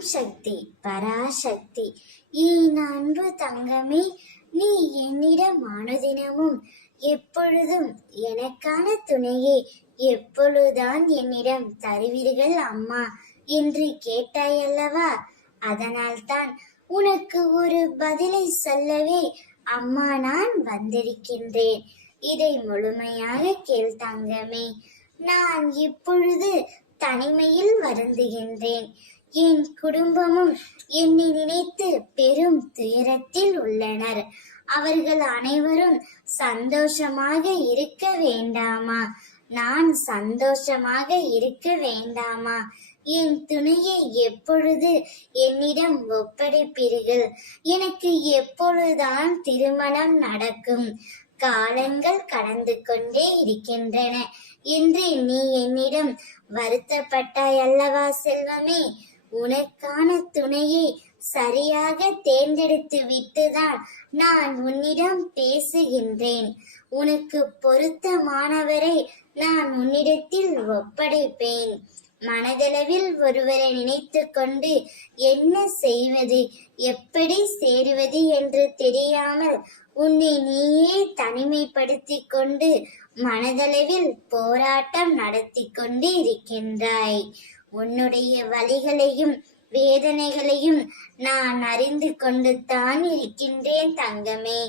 சக்தி, பராசக்தி. என் அன்பு தங்கமே, நீ என்னிடம் அனுதினமும் எப்பொழுதும் எனக்கான துணையை எப்பொழுதுதான் என்னிடம் தருவீர்கள் அம்மா என்று கேட்டாயல்லவா? அதனால்தான் உனக்கு ஒரு பதிலை சொல்லவே அம்மா நான் வந்திருக்கின்றேன். இதை முழுமையாக கேள் தங்கமே. நான் இப்பொழுது தனிமையில் வருந்துகின்றேன். என் குடும்பமும் என்னை நினைத்து பெரும் துயரத்தில் உள்ளனர். அவர்கள் அனைவரும் சந்தோஷமாக இருக்க வேண்டாமா? நான் சந்தோஷமாக இருக்க வேண்டாமா? என் துணையை எப்பொழுது என்னிடம் ஒப்படைப்பீர்கள்? எனக்கு எப்பொழுதுதான் திருமணம் நடக்கும்? காலங்கள் கடந்து கொண்டே இருக்கின்றன என்று நீ என்னிடம் வருத்தப்பட்டாய் அல்லவா செல்வமே? உனக்கான துணையை சரியாக தேர்ந்தெடுத்து விட்டுதான் நான் உன்னிடம் பேசுகின்றேன். உனக்கு பொருத்தமானவரை நான் உன்னிடத்தில் ஒப்படைப்பேன். மனதளவில் ஒருவரை நினைத்து கொண்டு என்ன செய்வது, எப்படி சேருவது என்று தெரியாமல் உன்னை நீயே தனிமைப்படுத்தி கொண்டு மனதளவில் போராட்டம் நடத்தி கொண்டு இருக்கின்றாய். உன்னுடைய வலிகளையும் வேதனைகளையும் நான் அறிந்து கொண்டு தான் இருக்கின்றேன் தங்கமே.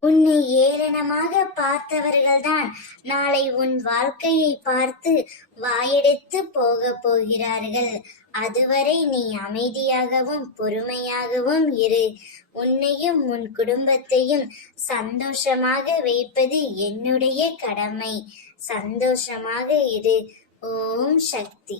உன்னை ஏளனமாக பார்த்தவர்கள்தான் நாளை உன் வாழ்க்கையை பார்த்து வாயெடுத்து போக போகிறார்கள். அதுவரை நீ அமைதியாகவும் பொறுமையாகவும் இரு. உன்னையும் உன் குடும்பத்தையும் சந்தோஷமாக வைப்பது என்னுடைய கடமை. சந்தோஷமாக இரு. ஓம் சக்தி.